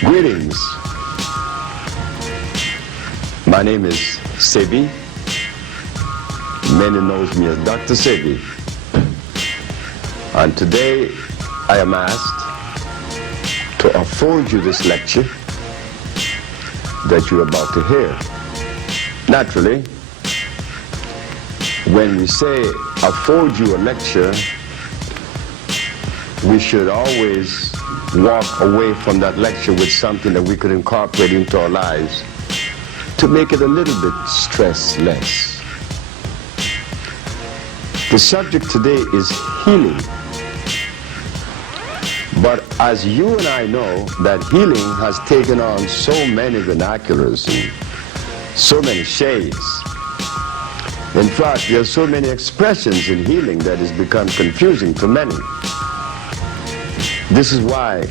Greetings. My name is Sebi. Many knows me as Dr. Sebi. And today I am asked to afford you this lecture that you're about to hear. Naturally, when we say afford you a lecture, we should always walk away from that lecture with something that we could incorporate into our lives to make it a little bit stress-less. The subject today is healing. But as you and I know, that healing has taken on so many vernaculars and so many shades. In fact, there are so many expressions in healing that it's become confusing to many. This is why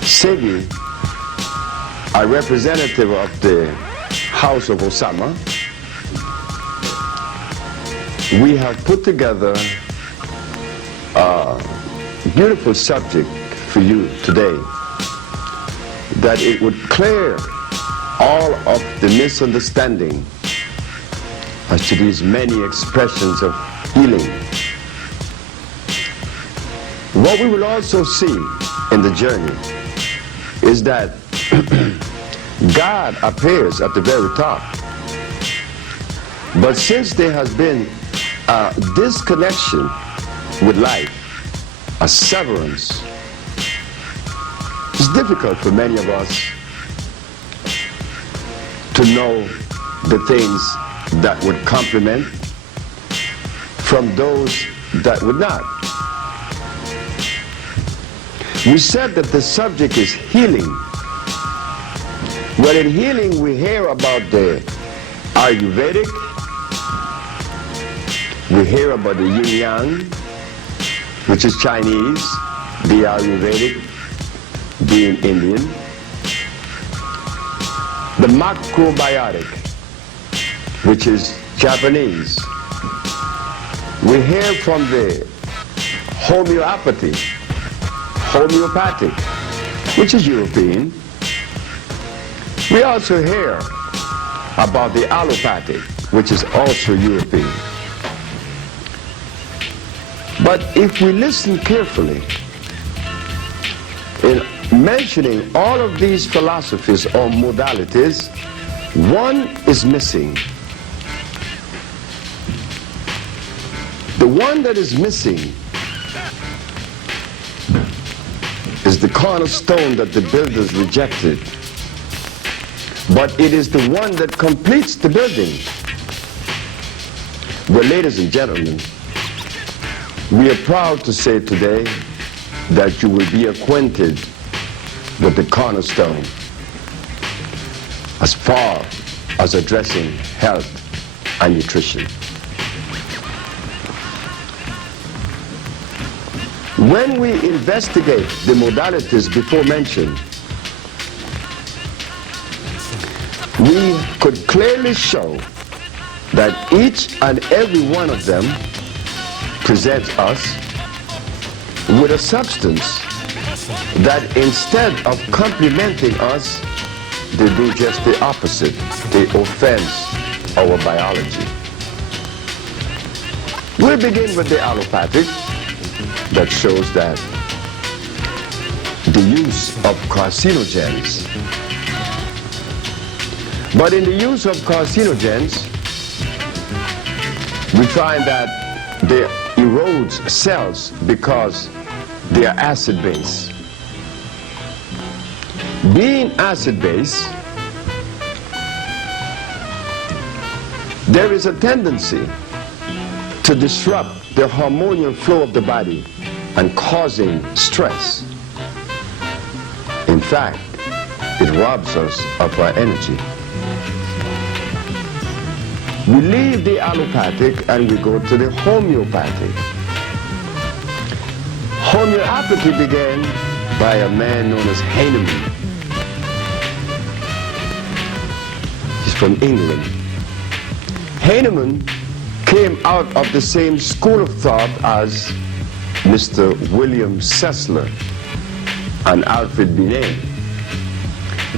Sebi, a representative of the House of Osama, we have put together a beautiful subject for you today, that it would clear all of the misunderstanding as to these many expressions of healing. What we will also see in the journey is that God appears at the very top. But since there has been a disconnection with life, a severance, it's difficult for many of us to know the things that would complement from those that would not. We said that the subject is healing. Well, in healing we hear about the Ayurvedic, we hear about the Yin Yang, which is Chinese, the Ayurvedic being Indian, the macrobiotic, which is Japanese. We hear from the homeopathic, which is European. We also hear about the allopathic, which is also European. But if we listen carefully, in mentioning all of these philosophies or modalities, one is missing. The one that is missing is the cornerstone that the builders rejected. But it is the one that completes the building. Well, ladies and gentlemen, we are proud to say today that you will be acquainted with the cornerstone as far as addressing health and nutrition. When we investigate the modalities before mentioned, we could clearly show that each and every one of them presents us with a substance that instead of complementing us, they do just the opposite. They offense our biology. We'll begin with the allopathic, that shows that the use of carcinogens. But in the use of carcinogens, we find that they erodes cells because they are acid-base. Being acid-base, there is a tendency to disrupt the hormonal flow of the body and causing stress. In fact, it robs us of our energy. We leave the allopathic and we go to the homeopathic. Homeopathy began by a man known as Hahnemann. He's from England. Hahnemann came out of the same school of thought as Mr. William Sessler and Alfred Binet.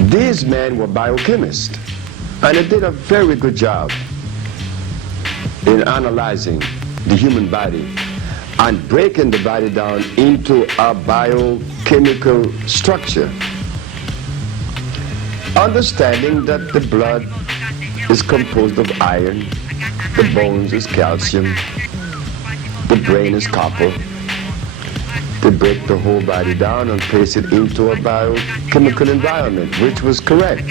These men were biochemists, and they did a very good job in analyzing the human body and breaking the body down into a biochemical structure, understanding that the blood is composed of iron, the bones is calcium, the brain is copper. They break the whole body down and place it into a biochemical environment, which was correct.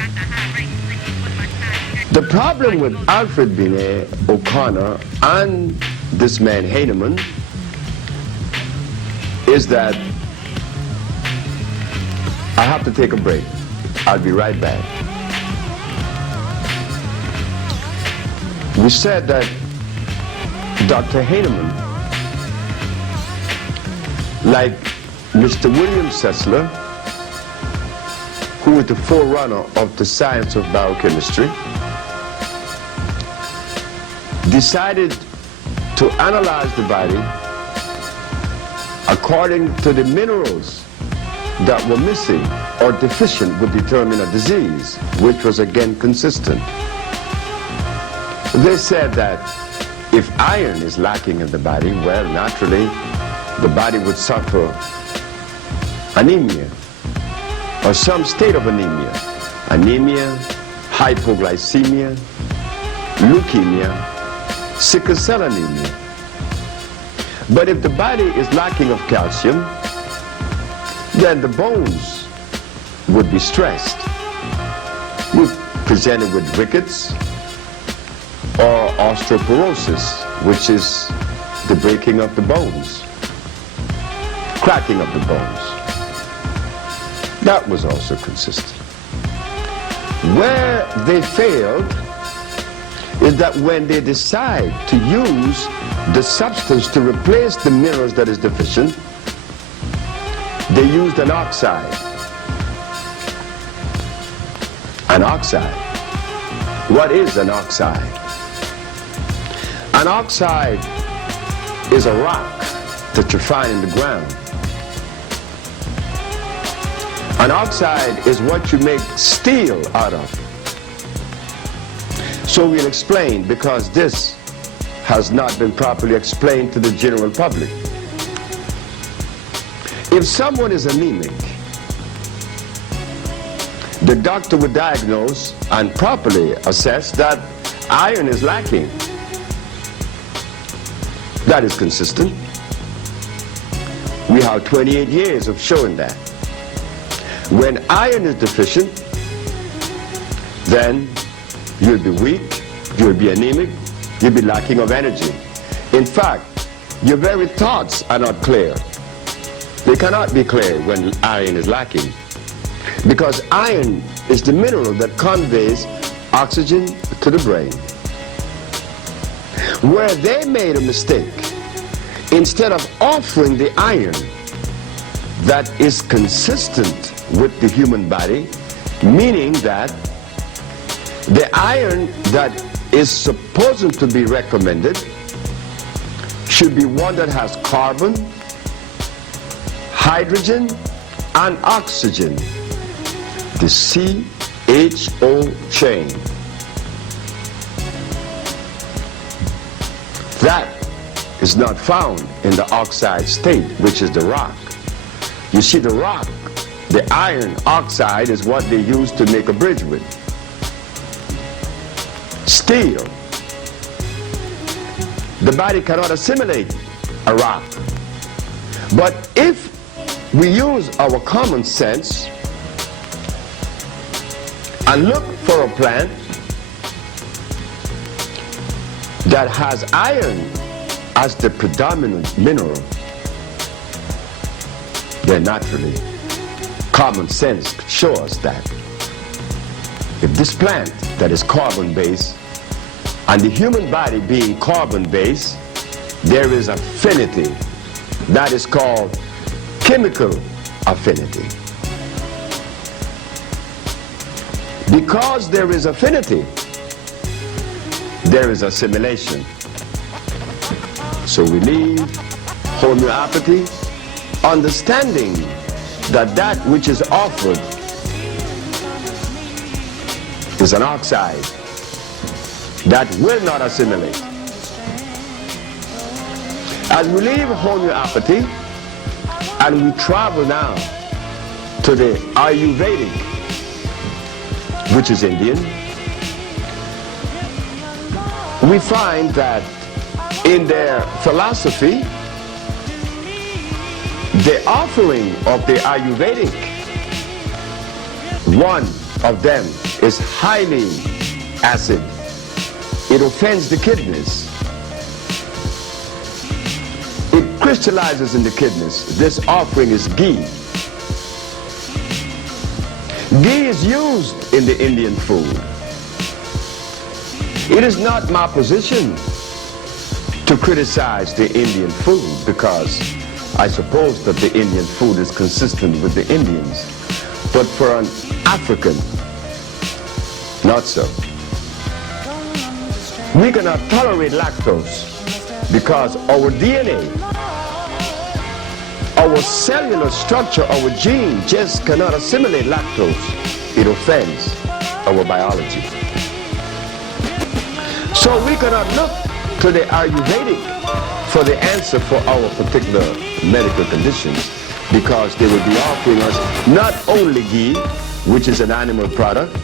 The problem with Alfred Binet, O'Connor, and this man Hahnemann is that I have to take a break. I'll be right back. We said that Dr. Hahnemann, like Mr. William Sessler, who was the forerunner of the science of biochemistry, decided to analyze the body according to the minerals that were missing or deficient would determine a disease, which was again consistent. They said that if iron is lacking in the body, well, naturally, the body would suffer anemia or some state of anemia. Anemia, hypoglycemia, leukemia, sickle cell anemia. But if the body is lacking of calcium, then the bones would be stressed. We're presented with rickets or osteoporosis, which is the breaking of the bones, cracking of the bones. That was also consistent. Where they failed is that when they decide to use the substance to replace the minerals that is deficient, they used an oxide. An oxide. What is an oxide? An oxide is a rock that you find in the ground. An oxide is what you make steel out of. So we'll explain, because this has not been properly explained to the general public. If someone is anemic, the doctor would diagnose and properly assess that iron is lacking. That is consistent. We have 28 years of showing that. When iron is deficient, then you'll be weak, you'll be anemic, you'll be lacking of energy. In fact, your very thoughts are not clear. They cannot be clear when iron is lacking, because iron is the mineral that conveys oxygen to the brain. Where they made a mistake, instead of offering the iron that is consistent with the human body, meaning that the iron that is supposed to be recommended should be one that has carbon, hydrogen, and oxygen, the CHO chain. That is not found in the oxide state, which is the rock. You see, the rock, the iron oxide, is what they use to make a bridge with. Steel. The body cannot assimilate a rock. But if we use our common sense and look for a plant that has iron as the predominant mineral, then naturally common sense shows us that if this plant that is carbon-based and the human body being carbon-based, there is affinity that is called chemical affinity. Because there is affinity, there is assimilation. So we leave homeopathy, understanding that that which is offered is an oxide that will not assimilate. As we leave homeopathy and we travel now to the Ayurvedic, which is Indian, we find that in their philosophy, the offering of the Ayurvedic, one of them is highly acid. It offends the kidneys. It crystallizes in the kidneys. This offering is ghee. Ghee is used in the Indian food. It is not my position to criticize the Indian food, because I suppose that the Indian food is consistent with the Indians. But for an African, not so. We cannot tolerate lactose because our DNA, our cellular structure, our gene just cannot assimilate lactose. It offends our biology. So we cannot look to the Ayurvedic for the answer for our particular medical conditions, because they will be offering us not only ghee, which is an animal product,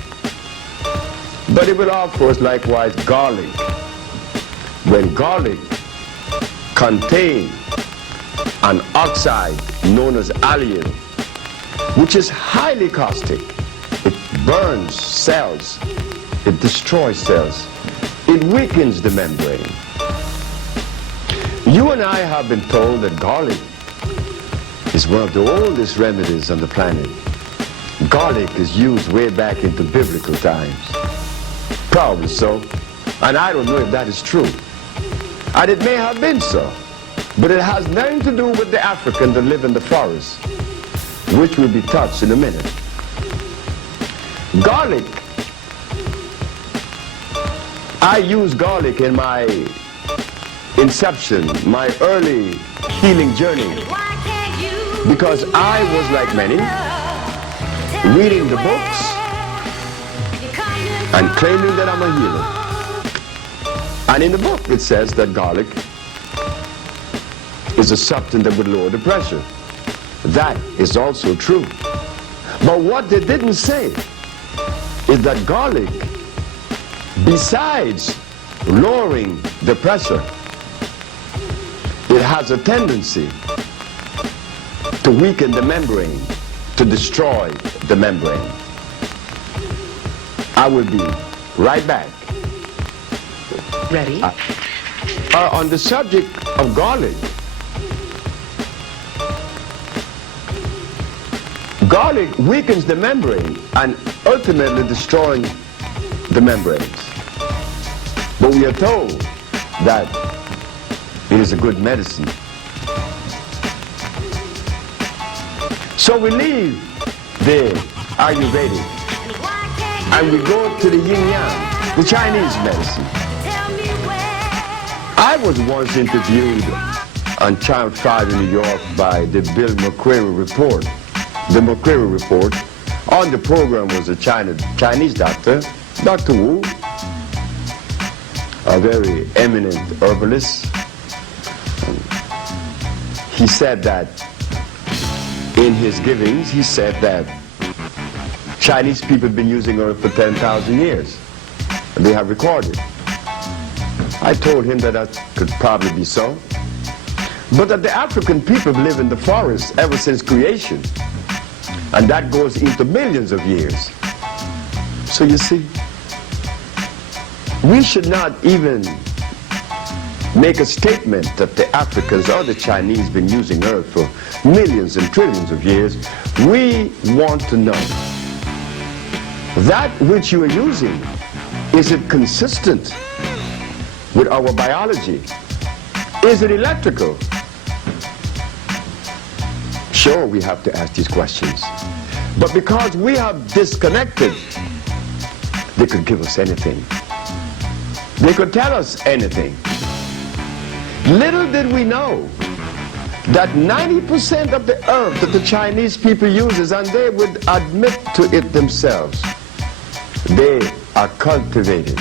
but it will offer us likewise garlic. When garlic contains an oxide known as allium, which is highly caustic, it burns cells, it destroys cells, it weakens the membrane. You and I have been told that garlic is one of the oldest remedies on the planet. Garlic is used way back into biblical times. Probably so. And I don't know if that is true. And it may have been so. But it has nothing to do with the African that live in the forest, which will be touched in a minute. Garlic. I use garlic in my inception, my early healing journey, because I was like many, reading the books and claiming that I'm a healer. And in the book it says that garlic is a substance that would lower the pressure. That is also true. But what they didn't say is that garlic, besides lowering the pressure, it has a tendency to weaken the membrane, to destroy the membrane. I will be right back. Ready? On the subject of garlic, garlic weakens the membrane and ultimately destroying the membranes. But we are told that it is a good medicine. So we leave the Ayurvedic and we go to the Yin Yang, the Chinese medicine. I was once interviewed on Channel 5 in New York by the Bill McCreary Report. The McCreary Report. On the program was a Chinese doctor, Dr. Wu, a very eminent herbalist. He said that in his givings, he said that Chinese people have been using herb for 10,000 years. And they have recorded. I told him that that could probably be so. But that the African people live in the forest ever since creation. And that goes into millions of years. So you see, we should not even make a statement that the Africans or the Chinese been using earth for millions and trillions of years. We want to know that which you are using, is it consistent with our biology? Is it electrical? Sure, we have to ask these questions. But because we have disconnected, they could give us anything. They could tell us anything. Little did we know that 90% of the herbs that the Chinese people uses, and they would admit to it themselves, they are cultivated.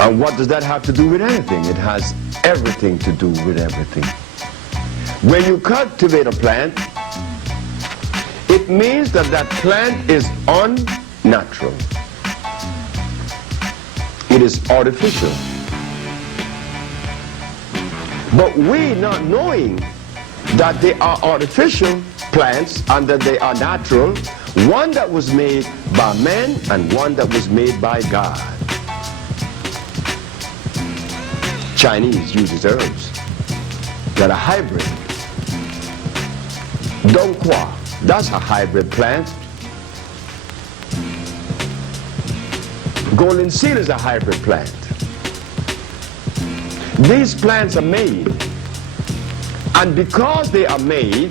And what does that have to do with anything? It has everything to do with everything. When you cultivate a plant, it means that that plant is unnatural. It is artificial. But we, not knowing that they are artificial plants and that they are natural, one that was made by man and one that was made by God. Chinese uses herbs that are hybrid. Dongqua, that's a hybrid plant. Golden seal is a hybrid plant. These plants are made, and because they are made,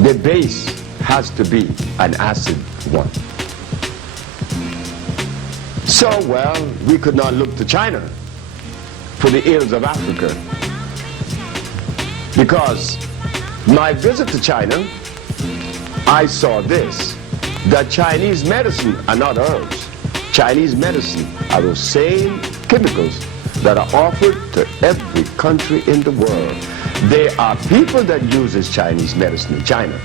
the base has to be an acid one. So, well, we could not look to China for the ills of Africa, because my visit to China, I saw this, that Chinese medicine are not herbs. Chinese medicine are those same chemicals that are offered to every country in the world. There are people that uses Chinese medicine in China,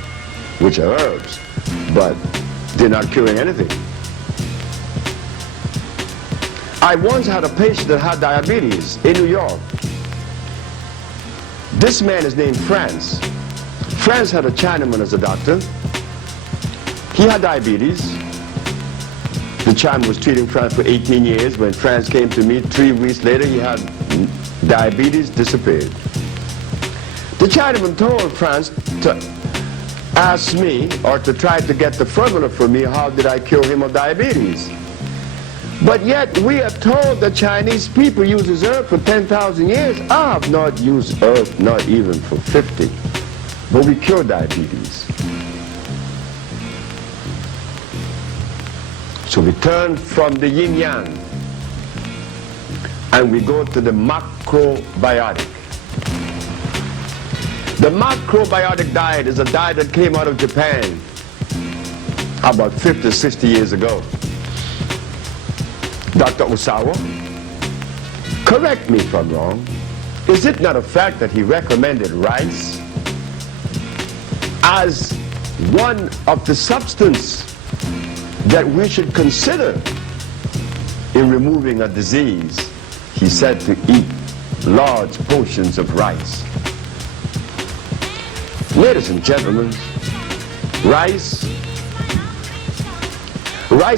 which are herbs, but they're not curing anything. I once had a patient that had diabetes in New York. This man is named France. France had a Chinaman as a doctor. He had diabetes. The Chinaman was treating France for 18 years. When France came to me 3 weeks later, he had diabetes, disappeared. The Chinaman told France to ask me, or to try to get the formula for me, how did I cure him of diabetes? But yet we are told that Chinese people uses herb for 10,000 years. I have not used herb, not even for 50. But we cure diabetes. So we turn from the yin-yang and we go to the macrobiotic. The macrobiotic diet is a diet that came out of Japan about 50, 60 years ago. Dr. Osawa, correct me if I'm wrong. Is it not a fact that he recommended rice as one of the substances that we should consider in removing a disease? He said to eat large portions of rice. Ladies and gentlemen, rice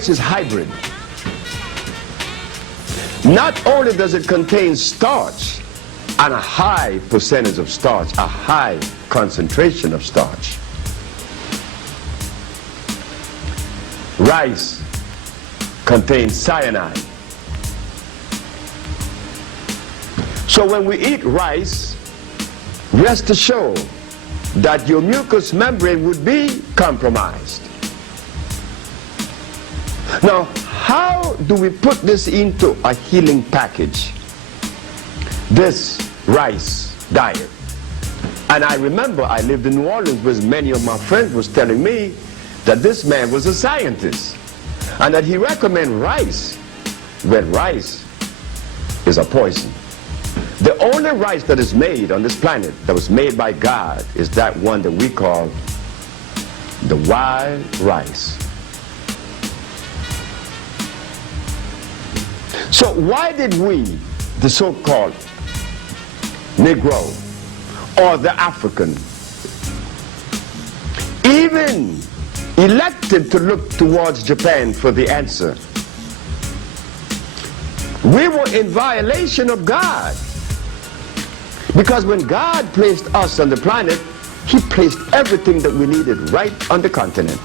is hybrid. Not only does it contain starch, and a high percentage of starch, a high concentration of starch. Rice contains cyanide. So when we eat rice, rest assured that your mucous membrane would be compromised. Now, how do we put this into a healing package? This rice diet. And I remember I lived in New Orleans where many of my friends was telling me that this man was a scientist and that he recommended rice when rice is a poison. The only rice that is made on this planet that was made by God is that one that we call the wild rice. So why did we, the so-called Negro or the African, even elected to look towards Japan for the answer? We were in violation of God. Because when God placed us on the planet, he placed everything that we needed right on the continent.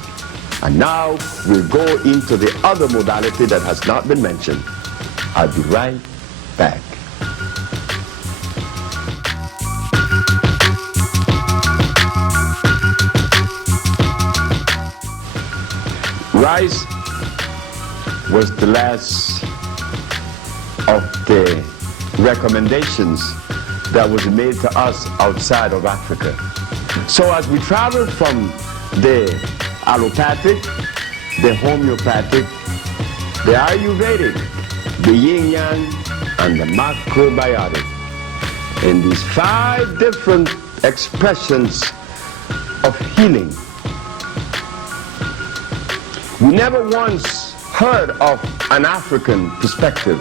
And now we'll go into the other modality that has not been mentioned. I'll be right back. Rice was the last of the recommendations that was made to us outside of Africa. So as we travel from the allopathic, the homeopathic, the Ayurvedic, the yin-yang, and the macrobiotic, in these 5 different expressions of healing, we never once heard of an African perspective,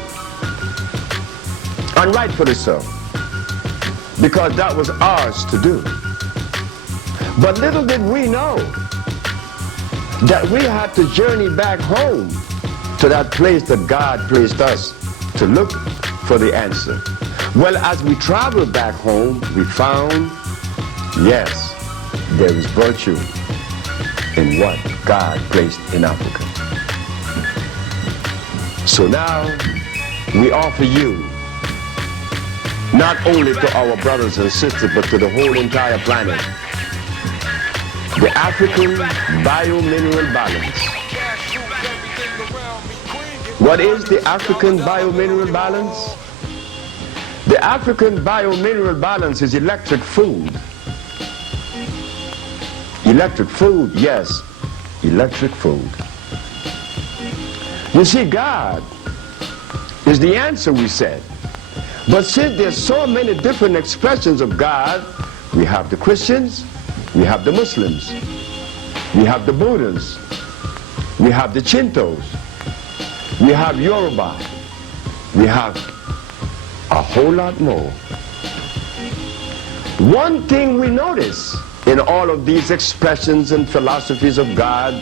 and rightfully so, because that was ours to do. But little did we know that we had to journey back home to that place that God placed us to look for the answer. Well, as we traveled back home, we found, yes, there is virtue in what God placed in Africa. So now we offer you, not only to our brothers and sisters, but to the whole entire planet, the African biomineral balance. What is the African biomineral balance? The African biomineral balance is electric food. Electric food, yes, electric food. You see, God is the answer, we said. But since there's so many different expressions of God, we have the Christians, we have the Muslims, we have the Buddhists, we have the Shintos, we have Yoruba, we have a whole lot more. One thing we notice in all of these expressions and philosophies of God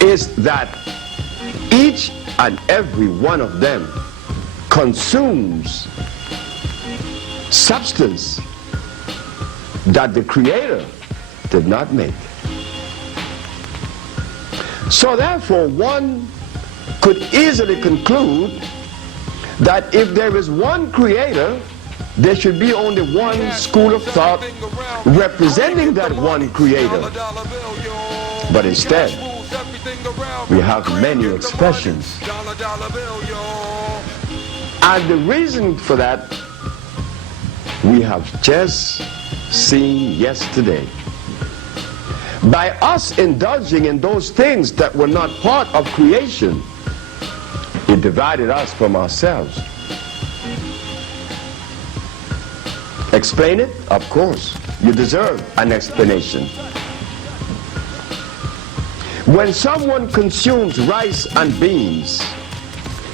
is that each and every one of them consumes substance that the Creator did not make. So therefore, one could easily conclude that if there is one Creator, there should be only one school of thought representing that one Creator. But instead, we have many expressions. And the reason for that, we have just seen yesterday. By us indulging in those things that were not part of creation, it divided us from ourselves. Explain it? Of course. You deserve an explanation. When someone consumes rice and beans,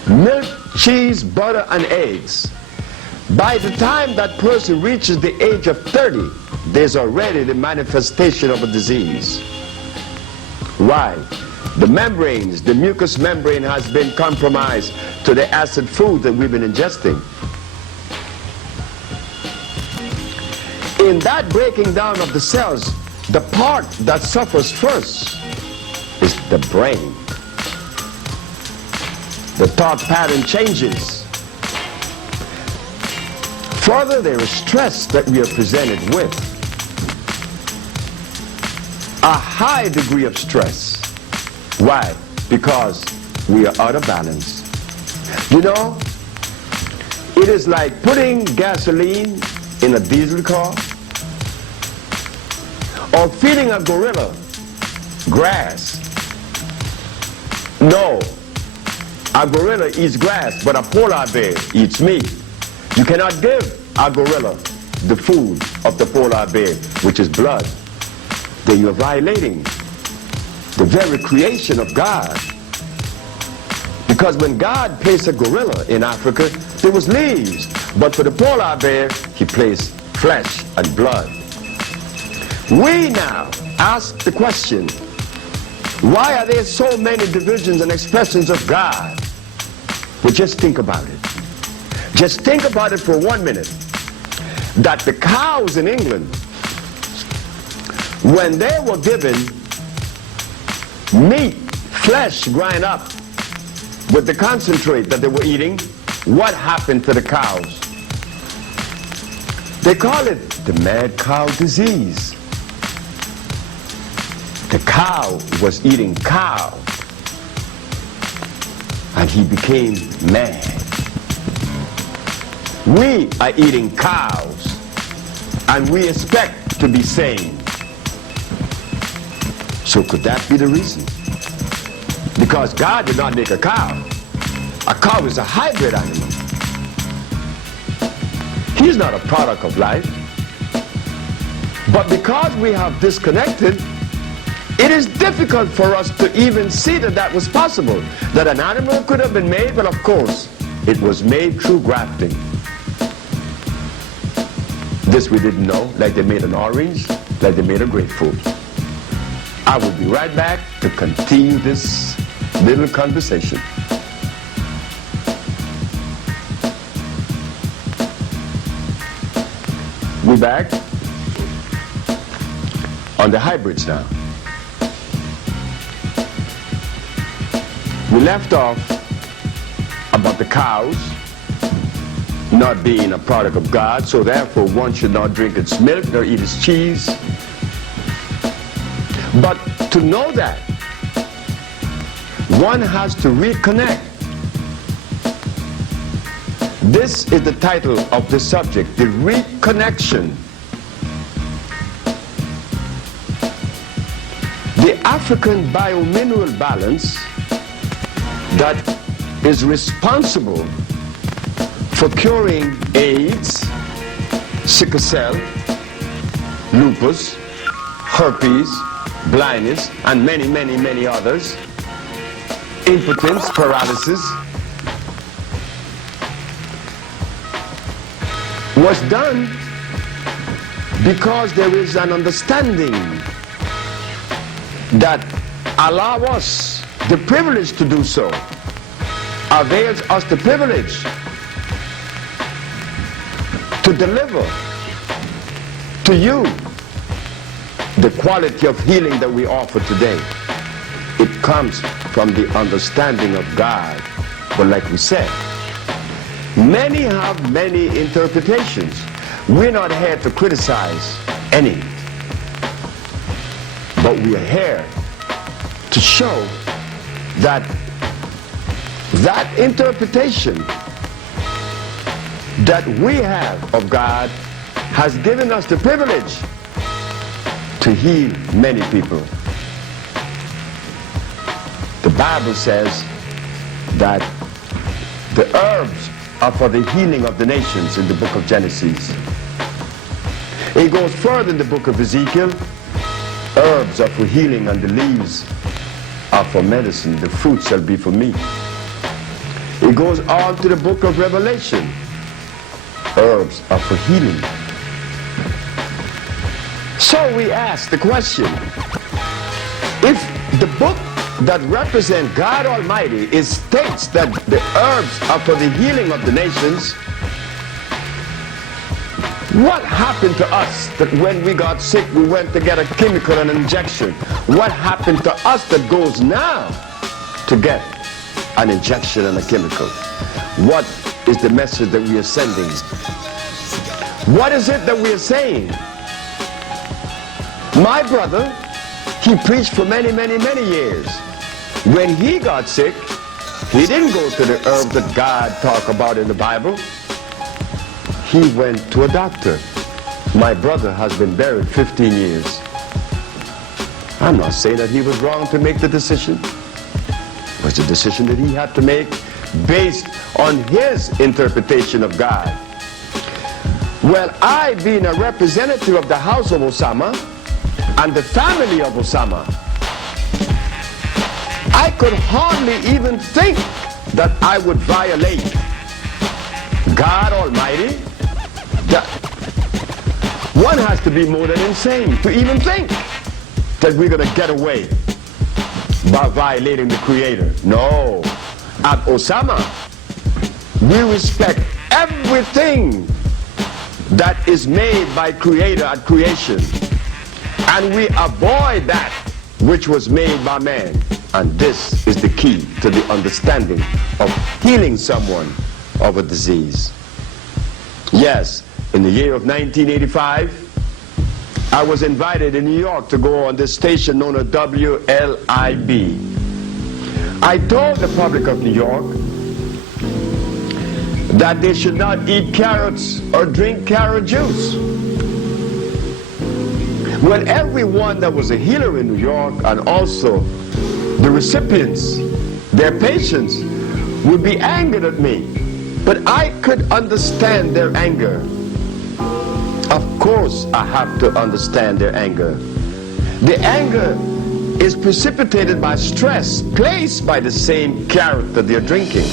milk, cheese, butter, and eggs, by the time that person reaches the age of 30, there's already the manifestation of a disease. Why? The membranes, the mucous membrane has been compromised to the acid food that we've been ingesting. In that breaking down of the cells, the part that suffers first is the brain. The thought pattern changes. Further, there is stress that we are presented with. A high degree of stress. Why? Because we are out of balance. You know, it is like putting gasoline in a diesel car or feeding a gorilla grass. No, a gorilla eats grass, but a polar bear eats meat. You cannot give a gorilla the food of the polar bear, which is blood. Then you're violating the very creation of God. Because when God placed a gorilla in Africa, there was leaves. But for the polar bear, he placed flesh and blood. We now ask the question, why are there so many divisions and expressions of God? Well, just think about it. Just think about it for 1 minute. That the cows in England, when they were given meat, flesh grind up with the concentrate that they were eating, what happened to the cows? They call it the mad cow disease. The cow was eating cow, and he became man. We are eating cows, and we expect to be sane. So could that be the reason? Because God did not make a cow. A cow is a hybrid animal. He's not a product of life. But because we have disconnected, it is difficult for us to even see that that was possible. That an animal could have been made, but of course, it was made through grafting. This we didn't know, like they made an orange, like they made a grapefruit. I will be right back to continue this little conversation. We're back on the hybrids now. We left off about the cows not being a product of God, so therefore one should not drink its milk nor eat its cheese. But to know that, one has to reconnect. This is the title of the subject, the reconnection. The African biomineral balance that is responsible for curing AIDS, sickle cell, lupus, herpes, blindness, and many, many, many others, impotence, paralysis, was done because there is an understanding that allow us the privilege to do so, avails us the privilege to deliver to you the quality of healing that we offer today. It comes from the understanding of God. But like we said, many have many interpretations. We're not here to criticize any, but we are here to show that that interpretation that we have of God has given us the privilege to heal many people. The Bible says that the herbs are for the healing of the nations in the book of Genesis. It goes further in the book of Ezekiel. Herbs are for healing and the leaves are for medicine. The fruit shall be for meat. It goes on to the book of Revelation. Herbs are for healing. So we ask the question, if the book that represents God Almighty states that the herbs are for the healing of the nations, what happened to us that when we got sick we went to get a chemical and injection? What happened to us that goes now to get an injection and a chemical? What is the message that we are sending? What is it that we are saying? My brother, he preached for many, many, many years. When he got sick, he didn't go to the herb that God talked about in the Bible. He went to a doctor. My brother has been buried 15 years. I'm not saying that he was wrong to make the decision. It was a decision that he had to make based on his interpretation of God. Well, I, being a representative of the house of Osama and the family of Osama, I could hardly even think that I would violate God Almighty. That one has to be more than insane to even think that we're going to get away by violating the Creator. No. At Osama, we respect everything that is made by Creator at creation, and we avoid that which was made by man. And this is the key to the understanding of healing someone of a disease. Yes, in the year of 1985, I was invited in New York to go on this station known as WLIB. I told the public of New York that they should not eat carrots or drink carrot juice. When everyone that was a healer in New York, and also the recipients, their patients, would be angered at me. But I could understand their anger. Of course I have to understand their anger. The anger is precipitated by stress placed by the same carrot that they're drinking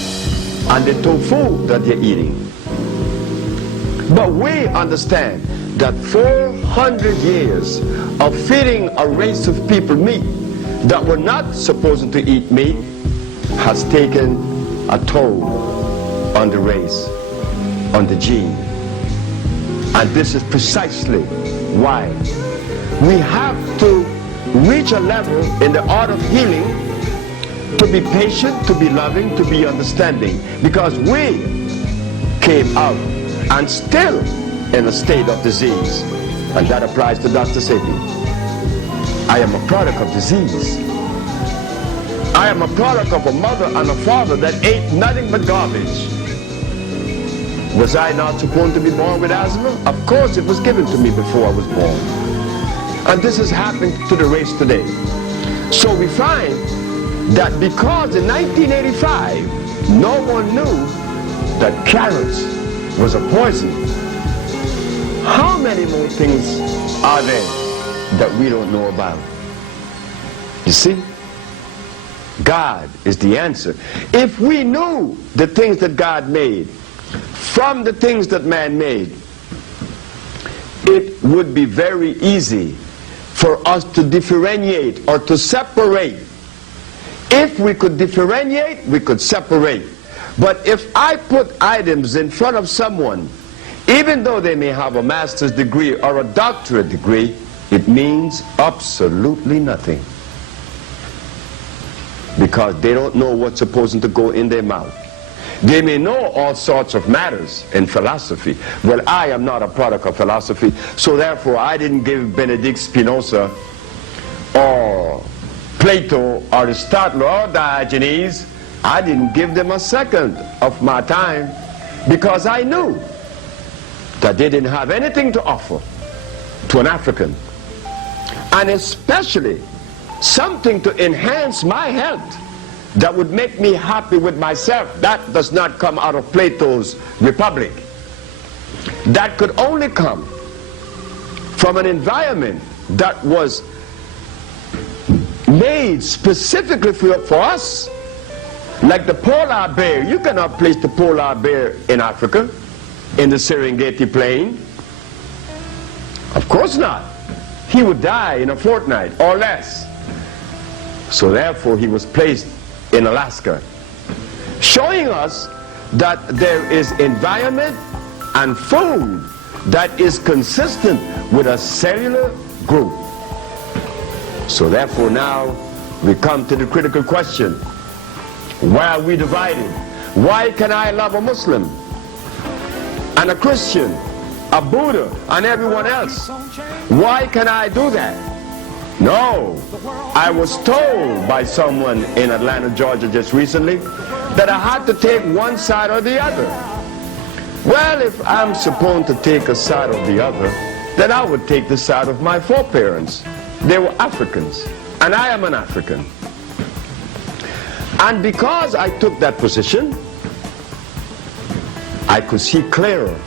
and the tofu that they're eating. But we understand that 400 years of feeding a race of people meat that were not supposed to eat meat has taken a toll on the race, on the gene. And this is precisely why we have to reach a level in the art of healing to be patient, to be loving, to be understanding, because we came out and still in a state of disease. And that applies to Dr. Sebi. I am a product of disease. I am a product of a mother and a father that ate nothing but garbage. Was I not supposed to be born with asthma? Of course it was given to me before I was born. And this is happening to the race today. So we find that because in 1985 no one knew that carrots was a poison, how many more things are there that we don't know about? You see? God is the answer. If we knew the things that God made from the things that man made, it would be very easy for us to differentiate or to separate. If we could differentiate, we could separate. But if I put items in front of someone, even though they may have a master's degree or a doctorate degree, it means absolutely nothing. Because they don't know what's supposed to go in their mouth. They may know all sorts of matters in philosophy. Well, I am not a product of philosophy, so therefore I didn't give Benedict Spinoza or Plato or Aristotle or Diogenes, I didn't give them a second of my time, because I knew that they didn't have anything to offer to an African, and especially something to enhance my health that would make me happy with myself. That does not come out of Plato's Republic. That could only come from an environment that was made specifically for us. Like the polar bear, you cannot place the polar bear in Africa, in the Serengeti plain. Of course not. He would die in a fortnight or less. So therefore he was placed in Alaska, showing us that there is environment and food that is consistent with a cellular group. So therefore now we come to the critical question: why are we divided? Why can I love a Muslim and a Christian, a Buddha and everyone else? Why can I do that? No, I was told by someone in Atlanta, Georgia just recently that I had to take one side or the other. Well, if I'm supposed to take a side or the other, then I would take the side of my foreparents. They were Africans, and I am an African. And because I took that position, I could see clearer.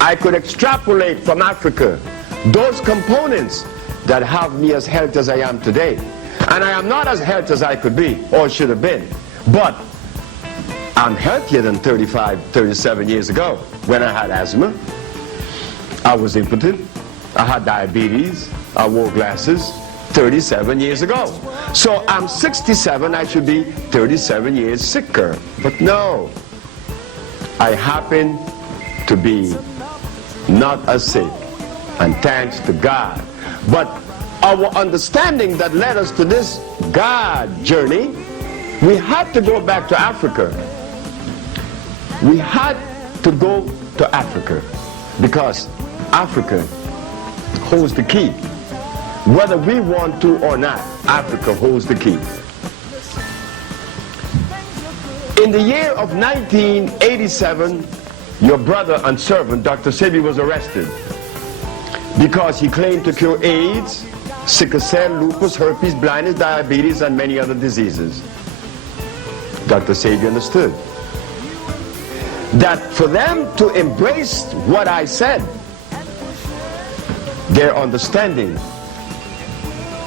I could extrapolate from Africa those components that have me as healthy as I am today. And I am not as healthy as I could be or should have been, but I'm healthier than 35, 37 years ago when I had asthma. I was impotent. I had diabetes. I wore glasses 37 years ago. So I'm 67, I should be 37 years sicker. But no, I happen to be not as sick, and thanks to God. But our understanding that led us to this God journey, we had to go back to Africa. We had to go to Africa because Africa holds the key. Whether we want to or not, Africa holds the key. In the year of 1987, your brother and servant, Dr. Sebi, was arrested because he claimed to cure AIDS, sickle cell, lupus, herpes, blindness, diabetes, and many other diseases. Dr. Sebi understood that for them to embrace what I said, their understanding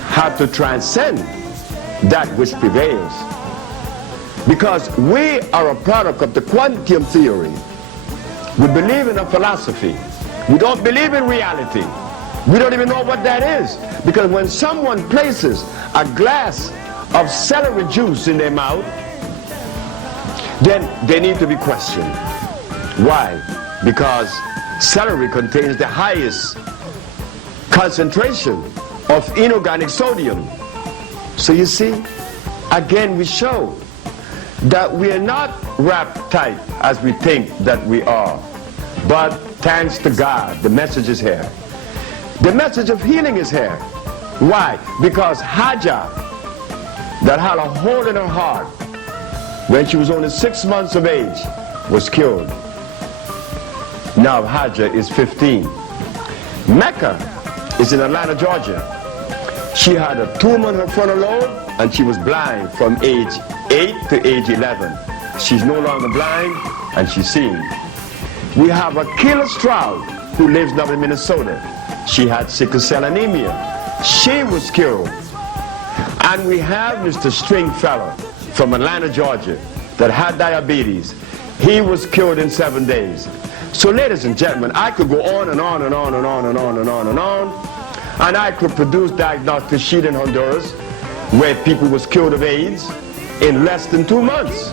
had to transcend that which prevails. Because we are a product of the quantum theory. We believe in a philosophy. We don't believe in reality. We don't even know what that is. Because when someone places a glass of celery juice in their mouth, then they need to be questioned. Why? Because celery contains the highest concentration of inorganic sodium. So you see, again we show that we are not wrapped tight as we think that we are. But thanks to God, the message is here. The message of healing is here. Why? Because Hajar, that had a hole in her heart when she was only 6 months of age, was cured. Now Hajar is 15. Mecca is in Atlanta, Georgia. She had a tumor in her frontal lobe and she was blind from age 8 to age 11. She's no longer blind and she's seeing. We have Akila Stroud who lives now in Minnesota. She had sickle cell anemia. She was cured. And we have Mr. Stringfellow from Atlanta, Georgia that had diabetes. He was cured in 7 days. So ladies and gentlemen, I could go on and on and on and on and on and on and on. And I could produce diagnostic sheet in Honduras where people was cured of AIDS in less than 2 months.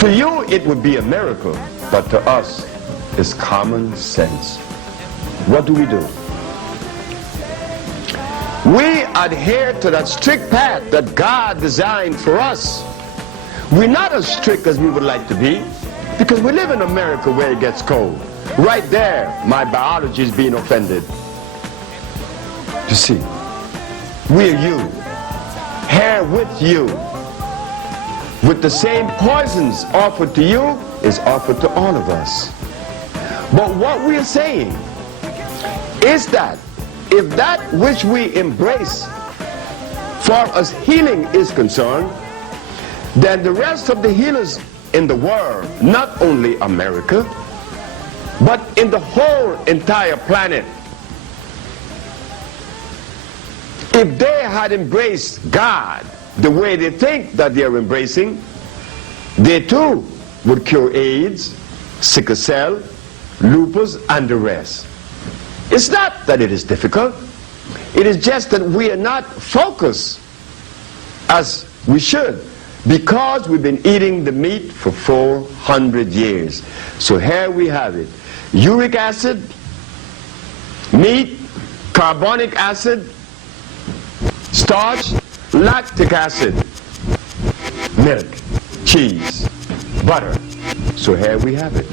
To you, it would be a miracle, but to us, it's common sense. What do? We adhere to that strict path that God designed for us. We're not as strict as we would like to be, because we live in America where it gets cold. Right there, my biology is being offended. You see, we're you, here with you, with the same poisons offered to you is offered to all of us. But what we're saying is that if that which we embrace far as healing is concerned, then the rest of the healers in the world, not only America, but in the whole entire planet, if they had embraced God the way they think that they are embracing, they too would cure AIDS, sickle cell, lupus, and the rest. It's not that it is difficult. It is just that we are not focused as we should, because we've been eating the meat for 400 years. So here we have it. Uric acid, meat, carbonic acid, starch, lactic acid, milk, cheese, butter. So here we have it.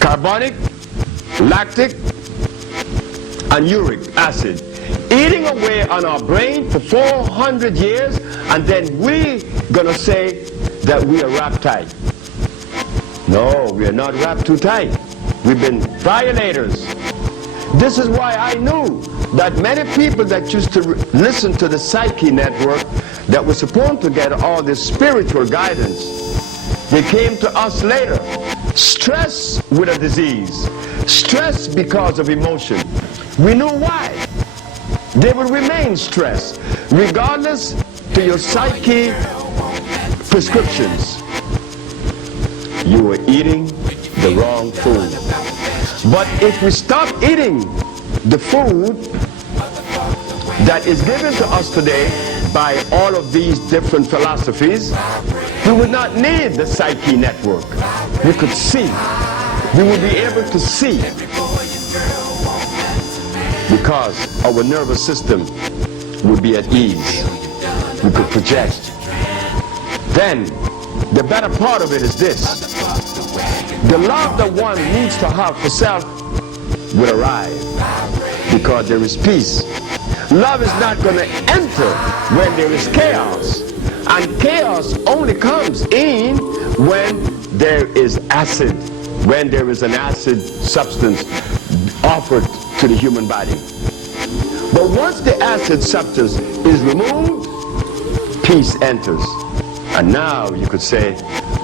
Carbonic, lactic, and uric acid eating away on our brain for 400 years, and then we gonna say that we are wrapped tight. No, we are not wrapped too tight. We've been violators. This is why I knew that many people that used to listen to the Psyche Network that were supposed to get all this spiritual guidance, they came to us later. Stress with a disease. Stress because of emotion. We knew why. They will remain stressed, regardless to your psyche prescriptions. You were eating the wrong food. But if we stop eating the food that is given to us today by all of these different philosophies, we would not need the Psyche Network. We could see. We would be able to see, because our nervous system would be at ease. We could project. Then, the better part of it is this. The love that one needs to have for self will arrive. because there is peace. Love is not going to enter when there is chaos. And chaos only comes in when there is acid, when there is an acid substance offered to the human body. But once the acid substance is removed, peace enters. And now you could say,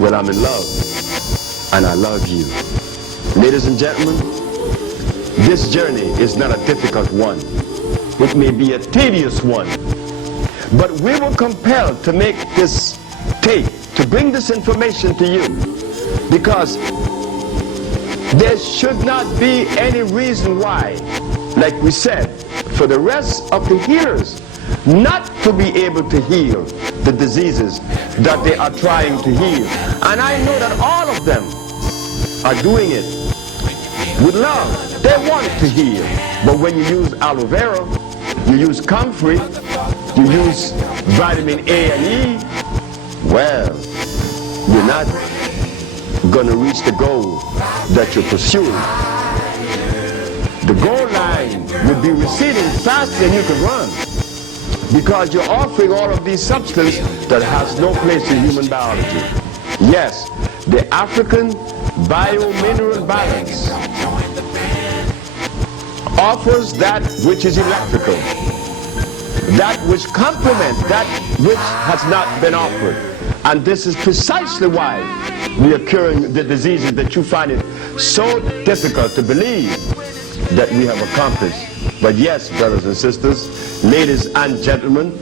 well, I'm in love, and I love you. Ladies and gentlemen, this journey is not a difficult one. It may be a tedious one. But we were compelled to make this tape, to bring this information to you, because there should not be any reason why, like we said, for the rest of the healers not to be able to heal the diseases that they are trying to heal. And I know that all of them are doing it with love. They want to heal. But when you use aloe vera, you use comfrey, you use vitamin A and E, well, you're not going to reach the goal that you're pursuing. The goal line would be receding faster than you could run, because you're offering all of these substances that has no place in human biology. Yes, the African bio-mineral balance offers that which is electrical, that which complements that which has not been offered. And this is precisely why we are curing the diseases that you find it so difficult to believe that we have accomplished. But yes, brothers and sisters, ladies and gentlemen,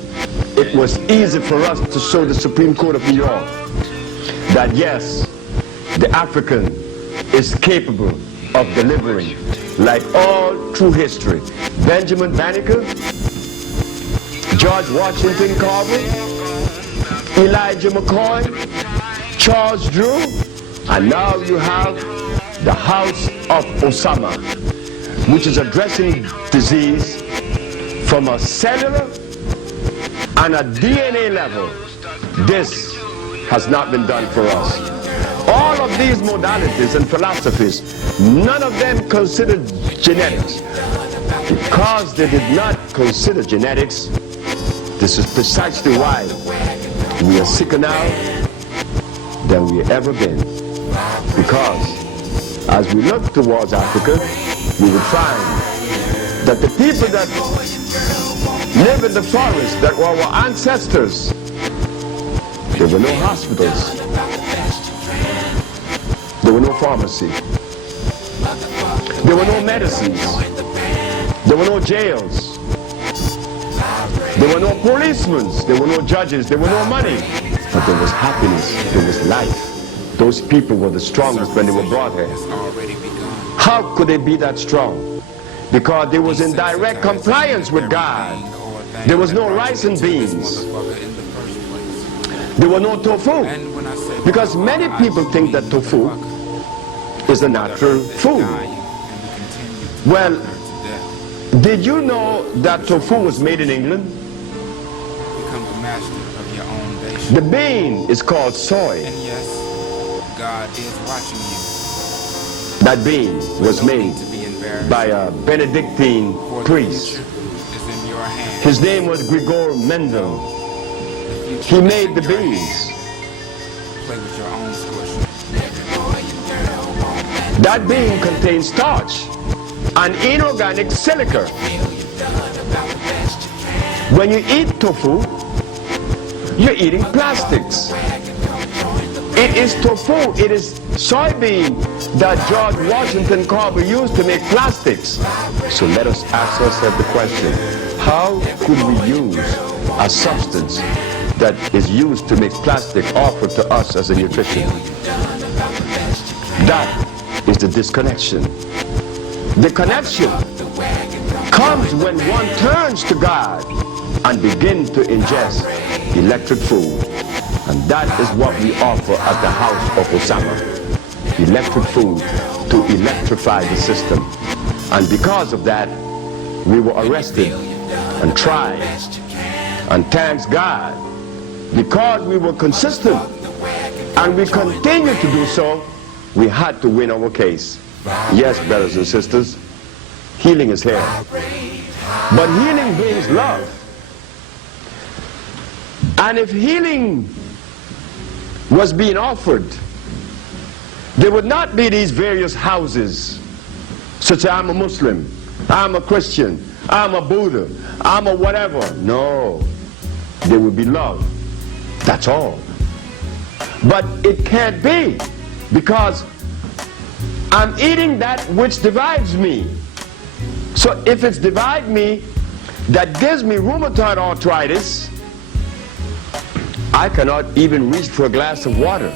it was easy for us to show the Supreme Court of New York that yes, the African is capable of delivering, like all through history. Benjamin Banneker, George Washington Carver, Elijah McCoy, Charles Drew, and now you have the House of Osama, which is addressing disease from a cellular and a DNA level. This has not been done for us. All of these modalities and philosophies, none of them considered genetics. Because they did not consider genetics, this is precisely why we are sicker now than we have ever been. Because as we look towards Africa, we would find that the people that live in the forest, that were our ancestors, there were no hospitals, there were no pharmacy, there were no medicines, there were no jails, there were no policemen, there were no judges, there were no money, but there was happiness, there was life. Those people were the strongest when they were brought here. How could they be that strong? Because they was in direct compliance with God. There was no rice and beans. There were no tofu. Because many people think that tofu is a natural food. Well, did you know that tofu was made in England? The bean is called soy. God is watching you. That bean was made by a Benedictine priest. His name was Grigor Mendel. He made the beans. That bean contains starch and inorganic silica. When you eat tofu, you're eating plastics. It is tofu, it is soybean that George Washington Carver used to make plastics. So let us ask ourselves the question, how could we use a substance that is used to make plastic offered to us as a nutrition? That is the disconnection. The connection comes when one turns to God and begins to ingest electric food. And that is what we offer at the House of Osama. Electric food to electrify the system. And because of that, we were arrested and tried. And thanks God, because we were consistent and we continue to do so, we had to win our case. Yes, brothers and sisters, healing is here. But healing brings love. And if healing was being offered, there would not be these various houses, such as I'm a Muslim, I'm a Christian, I'm a Buddha, I'm a whatever. No, there would be love. That's all. But it can't be, because I'm eating that which divides me. So if it's divide me, that gives me rheumatoid arthritis, I cannot even reach for a glass of water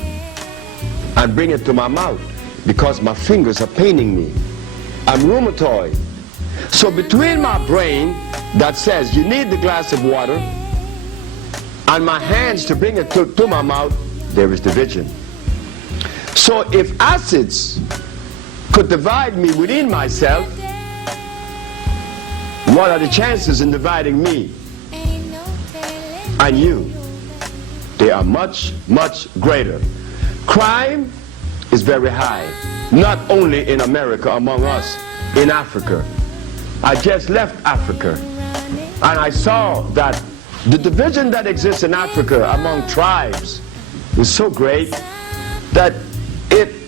and bring it to my mouth because my fingers are paining me. I'm rheumatoid. So between my brain that says you need the glass of water and my hands to bring it to my mouth, there is division. So if acids could divide me within myself, what are the chances in dividing me and you? They are much, much greater. Crime is very high, not only in America, among us, in Africa. I just left Africa, and I saw that the division that exists in Africa among tribes is so great that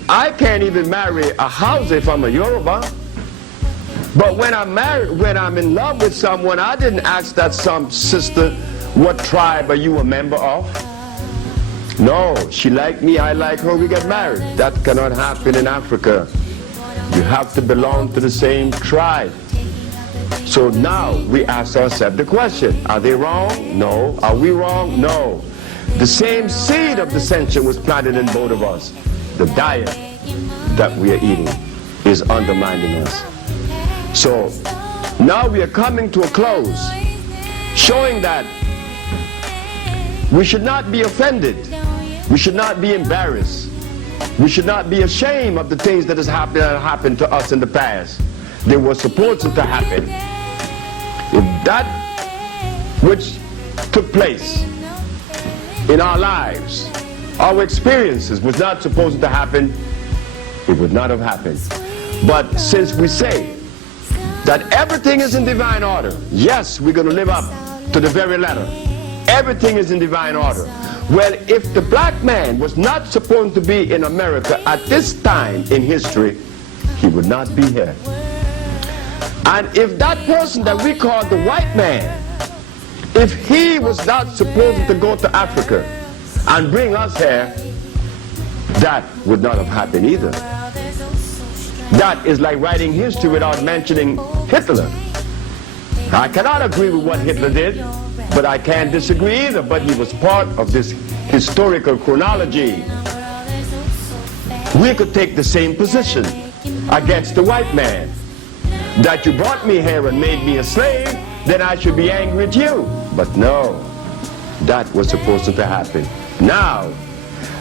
I can't even marry a Hausa if I'm a Yoruba. But when I'm in love with someone, I didn't ask that some sister, what tribe are you a member of? No, she liked me, I like her, we get married. That cannot happen in Africa. You have to belong to the same tribe. So now we ask ourselves the question, are they wrong? No. Are we wrong? No. The same seed of dissension was planted in both of us. The diet that we are eating is undermining us. So now we are coming to a close, showing that we should not be offended. We should not be embarrassed. We should not be ashamed of the things that has happened to us in the past. They were supposed to happen. If that which took place in our lives, our experiences, was not supposed to happen, it would not have happened. But since we say that everything is in divine order, yes, we're going to live up to the very letter. Everything is in divine order. Well, if the black man was not supposed to be in America at this time in history, he would not be here. And if that person that we call the white man, if he was not supposed to go to Africa and bring us here, that would not have happened either. That is like writing history without mentioning Hitler. I cannot agree with what Hitler did, but I can't disagree either. But he was part of this historical chronology. We could take the same position against the white man. That you brought me here and made me a slave, then I should be angry at you. But no, that was supposed to happen. Now,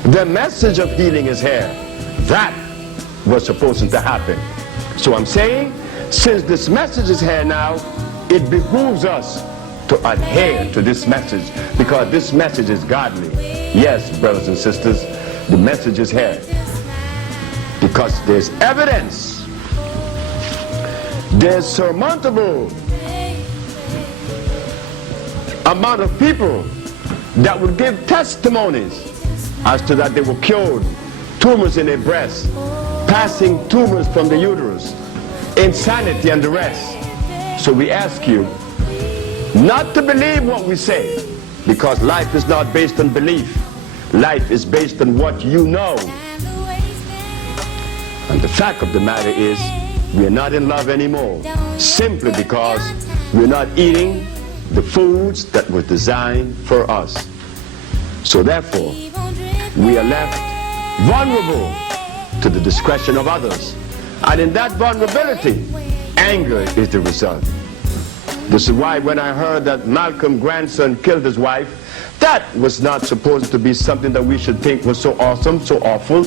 the message of healing is here. That was supposed to happen. So I'm saying, since this message is here now, it behooves us to adhere to this message, because this message is godly. Yes, brothers and sisters, the message is here. Because there's evidence. There's surmountable amount of people that will give testimonies as to that they were cured, tumors in their breasts, passing tumors from the uterus, insanity and the rest. So we ask you not to believe what we say, because life is not based on belief. Life is based on what you know. And the fact of the matter is, we are not in love anymore, simply because we're not eating the foods that were designed for us. So therefore, we are left vulnerable to the discretion of others. And in that vulnerability, anger is the result. This is why when I heard that Malcolm's grandson killed his wife, that was not supposed to be something that we should think was so awesome, so awful.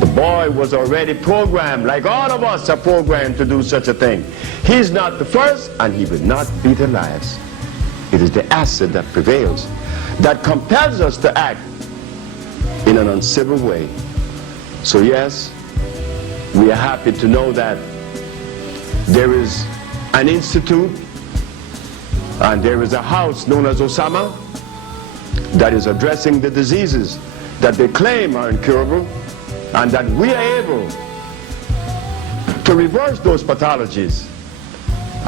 The boy was already programmed, like all of us are programmed to do such a thing. He's not the first, and he will not be the last. It is the acid that prevails, that compels us to act in an uncivil way. So yes, we are happy to know that there is an institute and there is a house known as Osama that is addressing the diseases that they claim are incurable, and that we are able to reverse those pathologies,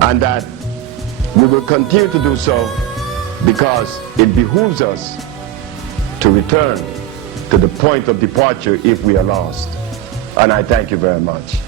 and that we will continue to do so because it behooves us to return to the point of departure if we are lost. And I thank you very much.